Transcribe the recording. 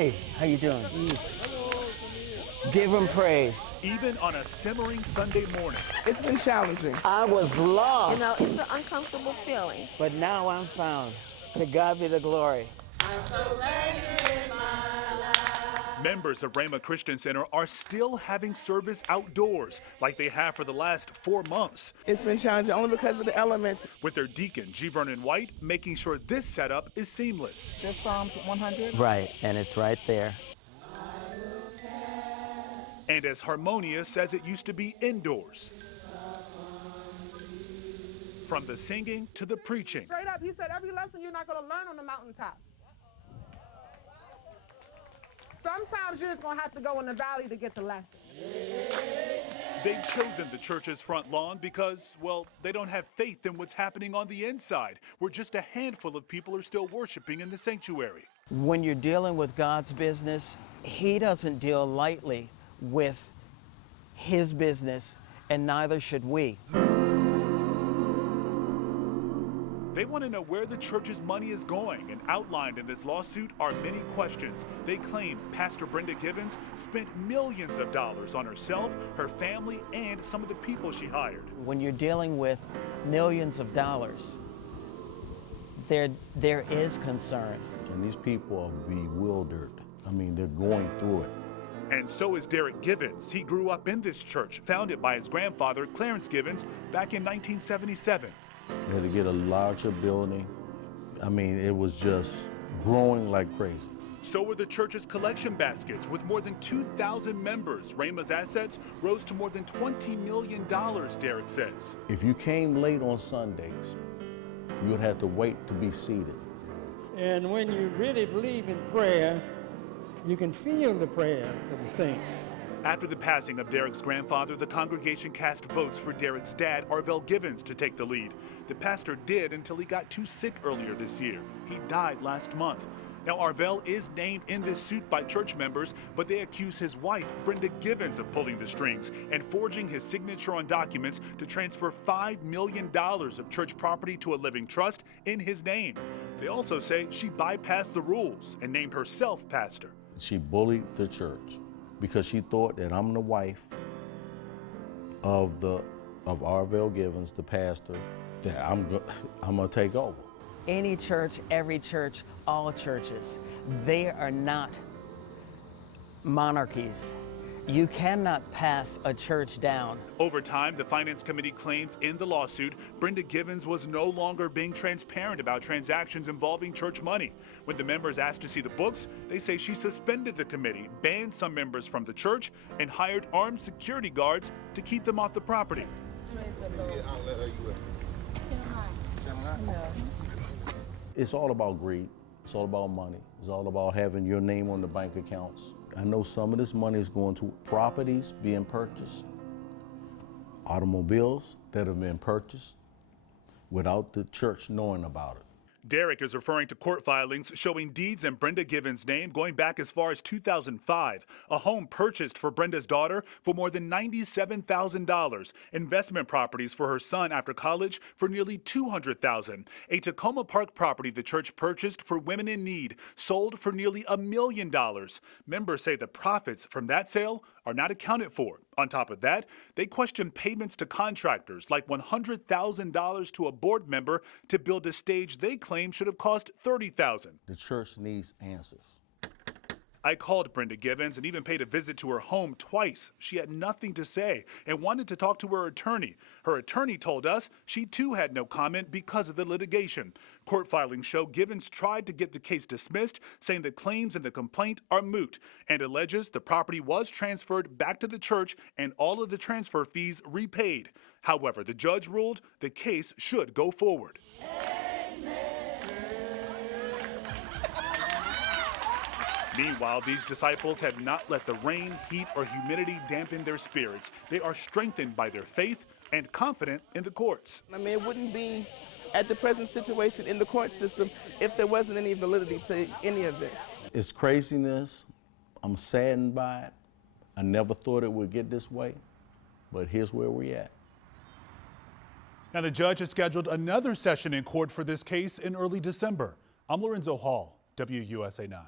Hey, how you doing? Give him praise. Even on a simmering Sunday morning. It's been challenging. I was lost. You know, it's an uncomfortable feeling. But now I'm found. To God be the glory. Members of Rhema Christian Center are still having service outdoors like they have for the last 4 months. It's been challenging only because of the elements. With their deacon, G. Vernon White, making sure this setup is seamless. There's Psalms 100. Right, and it's right there. And as harmonious as it used to be indoors. From the singing to the preaching. Straight up, he said every lesson you're not going to learn on the mountaintop. Sometimes you're just going to have to go in the valley to get the lesson. They've chosen the church's front lawn because, well, they don't have faith in what's happening on the inside, where just a handful of people are still worshiping in the sanctuary. When you're dealing with God's business, He doesn't deal lightly with His business, and neither should we. They want to know where the church's money is going, and outlined in this lawsuit are many questions. They claim Pastor Brenda Givens spent millions of dollars on herself, her family, and some of the people she hired. When you're dealing with millions of dollars, there is concern. And these people are bewildered. I mean, they're going through it. And so is Derek Givens. He grew up in this church, founded by his grandfather, Clarence Givens, back in 1977. They had to get a larger building. I mean, it was just growing like crazy. So were the church's collection baskets. With more than 2,000 members, Rhema's assets rose to more than $20 million, Derek says. If you came late on Sundays, you would have to wait to be seated. And when you really believe in prayer, you can feel the prayers of the saints. After the passing of Derek's grandfather, the congregation cast votes for Derek's dad, Arvell Givens, to take the lead. The pastor did until he got too sick earlier this year. He died last month. Now, Arvell is named in this suit by church members, but they accuse his wife, Brenda Givens, of pulling the strings and forging his signature on documents to transfer $5 million of church property to a living trust in his name. They also say she bypassed the rules and named herself pastor. She bullied the church because she thought that I'm the wife of Arvell Givens, the pastor, that I'm gonna take over. Any church, every church, all churches, they are not monarchies. You cannot pass a church down. Over time, the Finance Committee claims in the lawsuit, Brenda Givens was no longer being transparent about transactions involving church money. When the members asked to see the books, they say she suspended the committee, banned some members from the church, and hired armed security guards to keep them off the property. It's all about greed. It's all about money. It's all about having your name on the bank accounts. I know some of this money is going to properties being purchased, automobiles that have been purchased without the church knowing about it. Derek is referring to court filings showing deeds in Brenda Givens' name going back as far as 2005, a home purchased for Brenda's daughter for more than $97,000, investment properties for her son after college for nearly $200,000, a Tacoma Park property the church purchased for women in need, sold for nearly $1 million. Members say the profits from that sale are not accounted for. On top of that, they question payments to contractors, like $100,000 to a board member to build a stage they claim should have cost $30,000. The church needs answers. I called Brenda Givens and even paid a visit to her home twice. She had nothing to say and wanted to talk to her attorney. Her attorney told us she too had no comment because of the litigation. Court filings show Givens tried to get the case dismissed, saying the claims in the complaint are moot, and alleges the property was transferred back to the church and all of the transfer fees repaid. However, the judge ruled the case should go forward. Meanwhile, these disciples have not let the rain, heat, or humidity dampen their spirits. They are strengthened by their faith and confident in the courts. I mean, it wouldn't be at the present situation in the court system if there wasn't any validity to any of this. It's craziness. I'm saddened by it. I never thought it would get this way, but here's where we're at. Now, the judge has scheduled another session in court for this case in early December. I'm Lorenzo Hall, WUSA 9.